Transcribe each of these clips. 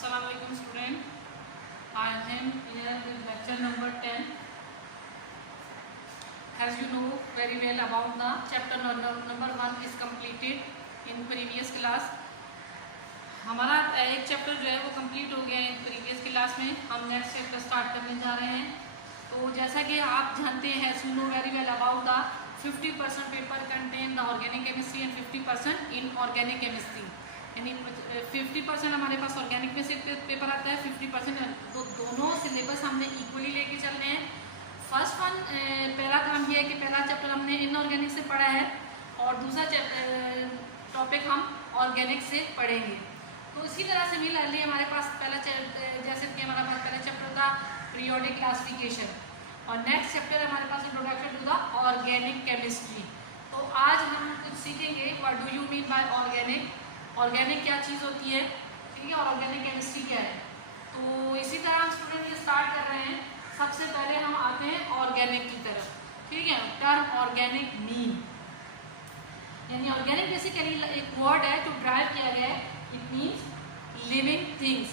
Assalamualaikum student. I am here with lecture number 10. As you know very well about the chapter number 1 is completed in previous class. हमारा एक chapter जो है वो complete हो गया है प्रीवियस क्लास में. हम नेक्स्ट चैप्टर स्टार्ट करने जा रहे हैं. तो जैसा कि आप जानते हैं, you know very well about the 50% paper contain the organic chemistry and 50% in organic chemistry. यानी 50% हमारे पास ऑर्गेनिक में से पेपर आता है, 50%. तो दोनों सिलेबस हमने इक्वली लेके चलने हैं. फर्स्ट वन पहला काम ये है कि पहला चैप्टर हमने इनऑर्गेनिक से पढ़ा है और दूसरा टॉपिक हम ऑर्गेनिक से पढ़ेंगे. तो इसी तरह से सिमिलरली हमारे पास पहला जैसे कि हमारा पास पहला चैप्टर था पीरियोडिक क्लासिफिकेशन और नेक्स्ट चैप्टर हमारे पास introduction to the organic chemistry. तो आज हम कुछ सीखेंगे what do you mean by organic. Organic क्या चीज़ होती है, ठीक है, और ऑर्गेनिक केमिस्ट्री क्या है. तो इसी तरह हम स्टूडेंट स्टार्ट कर रहे हैं. सबसे पहले हम आते हैं ऑर्गेनिक की तरफ. ठीक है, टर्म ऑर्गेनिक मीन यानी ऑर्गेनिक बेसिकली एक वर्ड है जो ड्राइव किया गया है. It means living things.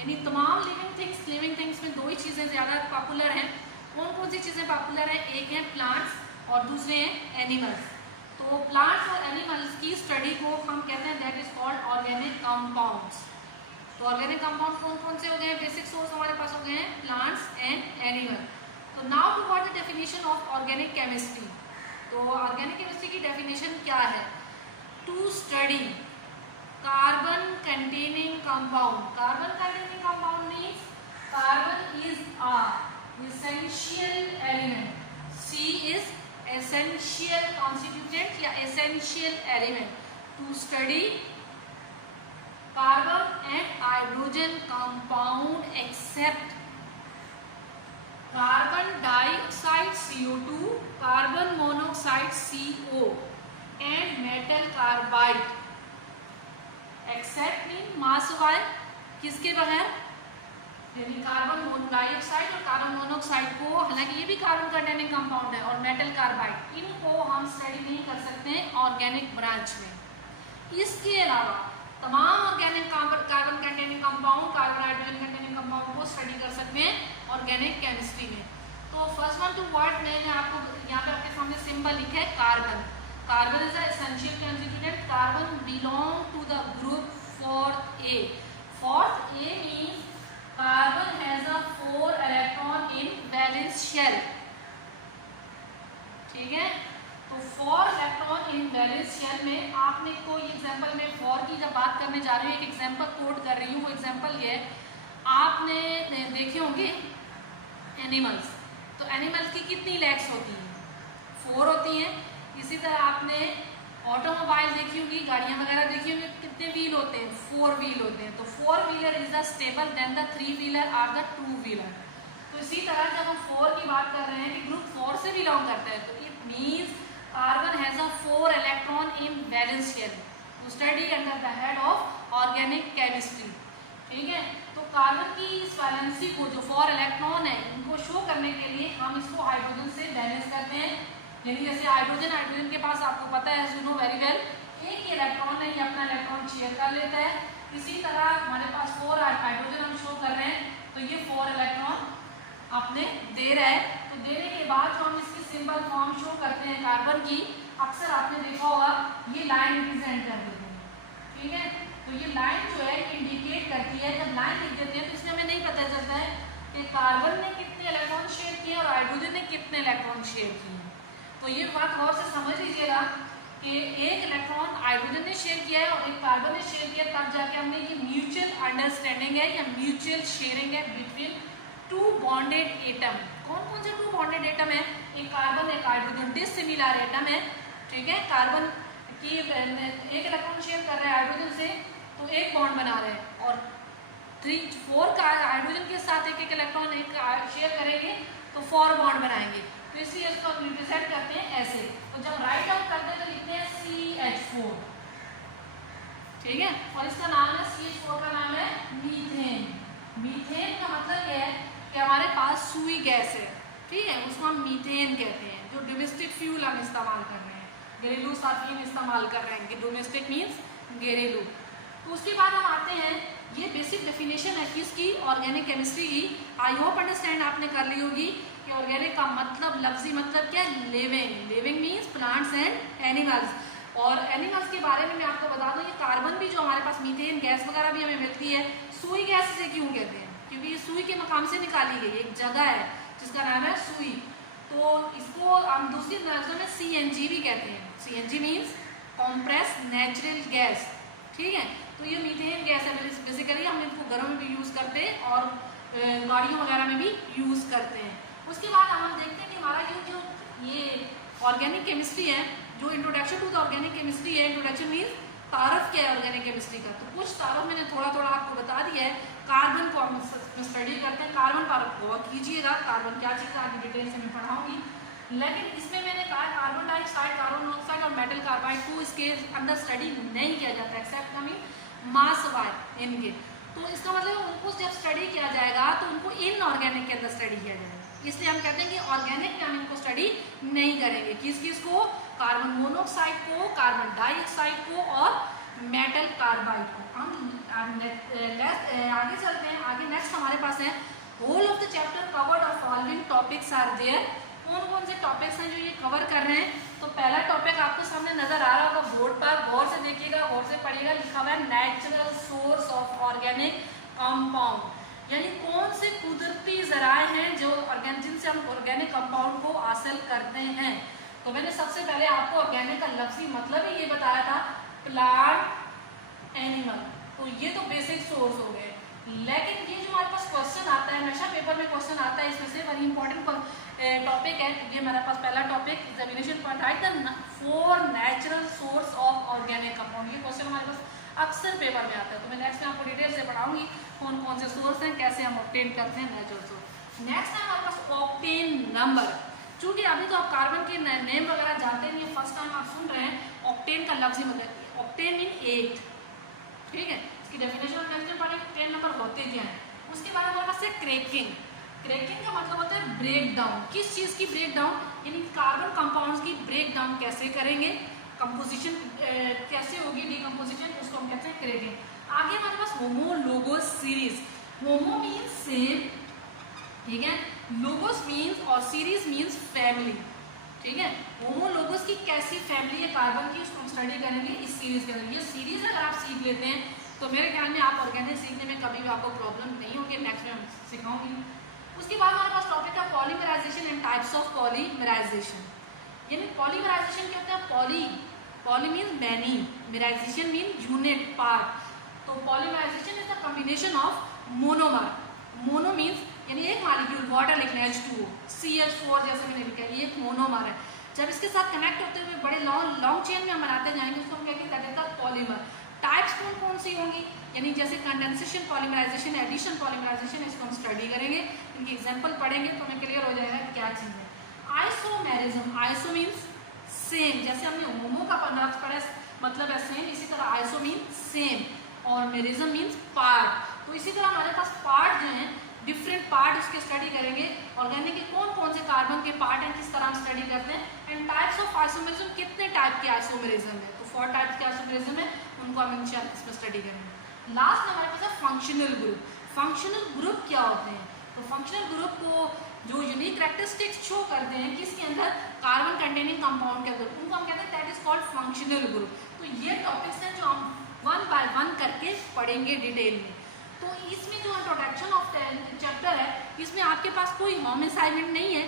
यानी तमाम लिविंग थिंग्स में दो ही चीज़ें ज़्यादा पॉपुलर हैं. कौन कौन सी चीज़ें पॉपुलर हैं? एक है प्लांट्स और दूसरे हैं एनिमल्स. तो प्लांट्स और एनिमल्स की स्टडी को हम कहते हैं that is called organic compounds. तो ऑर्गेनिक कंपाउंड कौन कौन से हो गए हैं? बेसिक सोर्स हमारे पास हो गए हैं प्लांट्स एंड एनिमल. तो now to what the definition of organic chemistry. तो ऑर्गेनिक केमिस्ट्री की डेफिनेशन क्या है? To study carbon containing compound. Carbon containing compound means carbon is a essential element. C is essential constituent या essential element. To study carbon and hydrogen compound except carbon dioxide CO2, carbon monoxide CO and metal carbide. Except mean मास वाय किसके बगैर? यानी carbon dioxide और carbon monoxide को, हालांकि ये भी carbon containing compound है, और मेटल कार्बाइड, इनको हम स्टडी नहीं कर सकते हैं ऑर्गेनिक ब्रांच में. इसके अलावा तमाम organic carbon containing compound, carbon hydrogen containing compound को स्टडी कर सकते हैं ऑर्गेनिक केमिस्ट्री में. तो फर्स्ट वन टू वर्ड मैंने आपको यहाँ पे आपके सामने सिंबल लिखा है carbon. Carbon is essential constituent. Carbon belong to the group 4A. 4A means carbon has a 4 electron in valence shell. ठीक है, तो 4 इलेक्ट्रॉन इन वैलेंस शेल में आपने कोई एग्जांपल में 4 की जब बात करने जा रही हूँ, एक एग्जांपल कोट कर रही हूँ. वो एग्जांपल ये है, आपने देखे होंगे एनिमल्स. तो एनिमल्स की कितनी लेग्स होती हैं? 4 होती हैं. इसी तरह आपने ऑटोमोबाइल देखी होगी, गाड़ियां वगैरह देखी होंगी, कितने व्हील होते हैं? 4 व्हील होते हैं. तो 4 wheeler is the stable then the 3 wheeler are the 2 wheeler. तो इसी तरह जब हम 4 की बात कर रहे हैं कि ग्रुप 4 से बिलोंग करता है, तो it means carbon has a 4 electron in valence shell. To study under the head of organic chemistry. ठीक है, तो कार्बन की इस वैलेंसी को, जो 4 इलेक्ट्रॉन है, इनको शो करने के लिए हम इसको हाइड्रोजन से बैलेंस करते हैं. यानी जैसे हाइड्रोजन के पास आपको पता है, यू नो वेरी वेल, एक ही इलेक्ट्रॉन है, ये अपना इलेक्ट्रॉन शेयर कर लेता है. इसी तरह हमारे पास 4 हाइड्रोजन हम शो कर रहे हैं, तो ये 4 इलेक्ट्रॉन अपने दे रहा है. तो देने के बाद जो हम इसकी सिंबल फॉर्म शो करते हैं कार्बन की, अक्सर आपने देखा होगा ये लाइन रिप्रेजेंट कर देते हैं. ठीक है, तो ये लाइन जो है इंडिकेट करती है, जब लाइन लिख देते हैं तो इसमें हमें नहीं पता चलता है कि कार्बन ने कितने इलेक्ट्रॉन शेयर किए और हाइड्रोजन ने कितने इलेक्ट्रॉन शेयर किए. तो ये बात गौर से समझ लीजिएगा कि एक इलेक्ट्रॉन हाइड्रोजन ने शेयर किया है और एक कार्बन ने शेयर किया, तब जाके हमने ये म्यूचुअल अंडरस्टैंडिंग है या म्यूचुअल शेयरिंग है बिटवीन 2 बॉन्डेड एटम. कौन कौन से 2 बॉन्डेड एटम है? एक कार्बन एक हाइड्रोजन, डिसिमिलर एटम है. ठीक है, कार्बन की एक इलेक्ट्रॉन शेयर कर रहे हैं हाइड्रोजन से, तो एक बॉन्ड बना रहे हैं, और 4 का हाइड्रोजन के साथ एक इलेक्ट्रॉन एक शेयर करेंगे तो 4 बॉन्ड बनाएंगे. तो इसलिए इसको रिप्रेजेंट करते हैं ऐसे. तो जब राइट डाउन करते हैं तो लिखते हैं CH4. ठीक है, और इसका नाम है, CH4 का नाम है मीथेन. मीथेन का मतलब यह है कि हमारे पास सुई गैस है. ठीक है, उसको हम मीथेन कहते हैं. जो डोमेस्टिक फ्यूल हम इस्तेमाल कर रहे हैं, घरेलू साथी हम इस्तेमाल कर रहे हैं. कि डोमेस्टिक मीन्स घरेलू. तो उसके बाद हम आते हैं ये बेसिक डेफिनेशन है किसकी, ऑर्गेनिक केमिस्ट्री की। आई होप अंडरस्टैंड आपने कर ली होगी कि ऑर्गेनिक का मतलब, लफ्जी मतलब क्या है, living. Living means plants and animals. और एनिमल्स के बारे में मैं आपको बता दूं, ये कार्बन भी जो हमारे पास मीथेन गैस वगैरह भी हमें मिलती है, सुई गैस से क्यों कहते हैं, क्योंकि ये सुई के मकाम से निकाली गई एक जगह है जिसका नाम है सुई। तो इसको हम दूसरी लफ्ज़ों में CNG भी कहते हैं। CNG means compress natural gas, ठीक है। तो ये मीथेन गैस है, बेसिकली हम इनको घरों में भी यूज़ करते हैं और गाड़ियों वगैरह में भी यूज़ करते हैं। उसके बाद हम देखते हैं कि हमारा ये ऑर्गेनिक केमिस्ट्री है, जो introduction to the organic chemistry है। इंट्रोडक्शन मीन्स तारफ क्या है ऑर्गेनिक केमिस्ट्री का। तो कुछ तारफ मैंने थोड़ा थोड़ा आपको बता दिया है। कार्बन को हम स्टडी करते हैं, कार्बन पर गौर कीजिएगा, कार्बन क्या चीज़ है आगे डिटेल से मैं पढ़ाऊंगी। लेकिन इसमें मैंने कहा कार्बन डाइऑक्साइड, कार्बन मोनोऑक्साइड और मेटल कार्बाइड को इसके अंदर स्टडी नहीं किया जाता एक्सेप्ट मीन मास वाइज इनके। तो इसका मतलब उनको जब स्टडी किया जाएगा तो उनको इनऑर्गेनिक के अंदर स्टडी किया जाएगा। इसलिए हम कहते हैं कि ऑर्गेनिक में हम इनको स्टडी नहीं करेंगे। किस किस को, कार्बन मोनोऑक्साइड को, कार्बन डाइऑक्साइड को और मेटल कार्बाइड को। हम आगे चलते हैं। आगे नेक्स्ट हमारे पास है whole of the chapter covered और फॉलोइंग टॉपिक्स आर देयर। कौन कौन से टॉपिक्स हैं जो ये कवर कर रहे हैं। तो पहला टॉपिक आपको सामने नजर आ रहा होगा बोर्ड पर, गौर से देखिएगा, गौर से पढ़िएगा। लिखा हुआ है natural source of organic compound, यानी कौन से कुदरती जराए हैं जो जिनसे हम ऑर्गेनिक कंपाउंड को हासिल करते हैं। तो मैंने सबसे पहले आपको ऑर्गेनिक का लफ्जी मतलब ही ये बताया था, प्लांट एनिमल। तो ये तो बेसिक सोर्स हो गए। लेकिन ये जो हमारे पास क्वेश्चन आता है, हमेशा पेपर में क्वेश्चन आता है, इसमें से वेरी इंपॉर्टेंट टॉपिक है। ये हमारे पास पहला topic examination point, right the 4 natural source of organic compound. ये क्वेश्चन हमारे पास अक्सर पेपर में आता है। तो मैं नेक्स्ट में आपको डिटेल से पढ़ाऊंगी कौन कौन से सोर्स हैं, कैसे हम ऑब्टेन करते हैं नेचुरल सोर्स। नेक्स्ट है हमारे पास ऑक्टेन नंबर। चूंकि अभी तो आप कार्बन के नेम वगैरह जानते नहीं, फर्स्ट टाइम आप सुन रहे हैं। ऑक्टेन का लफ्ज मतलब ऑक्टेन मीन 8, ठीक है। इसकी डेफिनेशन और कैसे पढ़ेंगे, ऑक्टेन नंबर होते क्या है। उसके बाद हमारे पास है क्रेकिंग। क्रेकिंग का मतलब होता है ब्रेक डाउन। किस चीज़ की ब्रेक डाउन, यानी कार्बन कंपाउंड्स की ब्रेक डाउन कैसे करेंगे, कंपोजिशन कैसे होगी, डिकम्पोजिशन, उसको हम कहते हैं क्रेकिंग। आगे हमारे पास homologous series. Homo means same, ठीक है, लोगोस मीन्स और सीरीज मीन्स फैमिली, ठीक है। होमोलोगस की कैसी फैमिली है कार्बन की, उसको हम स्टडी करेंगे इस सीरीज के अंदर। ये सीरीज अगर आप सीख लेते हैं तो मेरे ख्याल में आप ऑर्गेनिक सीखने में कभी भी आपको प्रॉब्लम नहीं होगी। नेक्स्ट में हम सिखाऊंगी। उसके बाद हमारे पास टॉपिक है polymerization and types of polymerization. यानी पॉलीमराइजेशन क्या होता है, poly means many, merization mean unit part. तो polymerization is the combination of monomer. Mono means यानी एक मॉलिक्यूल, वाटर लिखना है H2O, CH4 जैसे मैंने लिखा है, ये एक मोनोमर है। जब इसके साथ कनेक्ट होते हुए बड़े लॉन्ग चेन में हम बनाते जाएंगे उसको हम क्या कहते हैं, पॉलीमर। टाइप्स कौन कौन सी होंगी, यानी जैसे कंडेंसेशन पॉलीमराइजेशन, एडिशन पॉलीमराइजेशन, इसको हम स्टडी करेंगे, इनकी एग्जांपल पढ़ेंगे तो हमें क्लियर हो जाएगा क्या चीज़ है। आइसोमेरिज्म, आइसो मीन्स सेम, जैसे हमने होमो का लफ्ज पढ़ा मतलब है सेम, इसी तरह आइसो मीन्स सेम और मेरिज्म मीन्स पार्ट। तो इसी तरह हमारे पास पार्ट जो हैं, डिफरेंट पार्ट इसके स्टडी करेंगे। ऑर्गेनिक के कौन कौन से कार्बन के पार्ट हैं, किस तरह हम स्टडी करते हैं। एंड टाइप्स ऑफ आइसोमेरिज्म, कितने टाइप के आइसोमेरिज्म है, तो 4 टाइप्स के आइसोमेरिज्म है, उनको हम इंशाल्लाह इसमें स्टडी करेंगे। लास्ट में हमारे पास है फंक्शनल ग्रुप। फंक्शनल ग्रुप क्या होते हैं, तो फंक्शनल ग्रुप को जो यूनिक कैरेक्टरिस्टिक्स शो करते हैं किसके अंदर, कार्बन कंटेनिंग कंपाउंड के अंदर, उनको हम कहते हैं that is called functional group. तो ये टॉपिक्स हैं जो हम 1 बाय 1 करके पढ़ेंगे डिटेल में। तो इसमें जो इंट्रोडक्शन ऑफ चैप्टर है, इसमें आपके पास कोई होम असाइनमेंट नहीं है,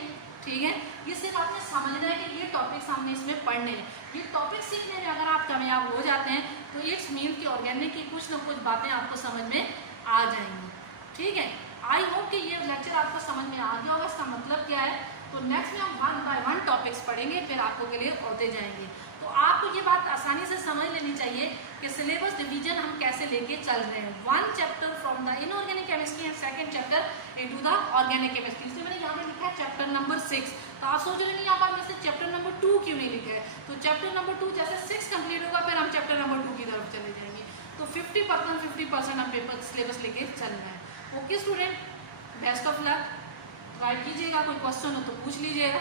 ठीक है। ये सिर्फ आपने समझना है कि ये टॉपिक्स हमने इसमें पढ़ने हैं। ये टॉपिक सीखने में अगर आप कामयाब हो जाते हैं तो इट्स मीन कि ऑर्गेनिक की कुछ ना कुछ बातें आपको समझ में आ जाएंगी, ठीक है। आई होप कि ये लेक्चर आपको समझ में आ गया होगा, इसका मतलब क्या है। तो नेक्स्ट में हम 1 बाय 1 टॉपिक्स पढ़ेंगे, फिर आपको क्लियर होते जाएंगे। तो आपको ये बात आसानी से समझ लेनी चाहिए कि सिलेबस डिवीजन हम कैसे लेके चल रहे हैं। 1 chapter from the inorganic chemistry and 2nd chapter into the organic chemistry. इसलिए मैंने यहाँ पे लिखा है चैप्टर नंबर 6। तो आप सोच रहे हैं यहाँ पर मैं चैप्टर नंबर 2 क्यों नहीं लिखा है। तो चैप्टर नंबर 2 जैसे 6 कंप्लीट होगा फिर हम चैप्टर नंबर 2 की तरफ चले जाएंगे। तो 50% हम पेपर सिलेबस लेके चल रहे हैं। Okay student, best of luck, try कीजिएगा, कोई क्वेश्चन हो तो पूछ लीजिएगा।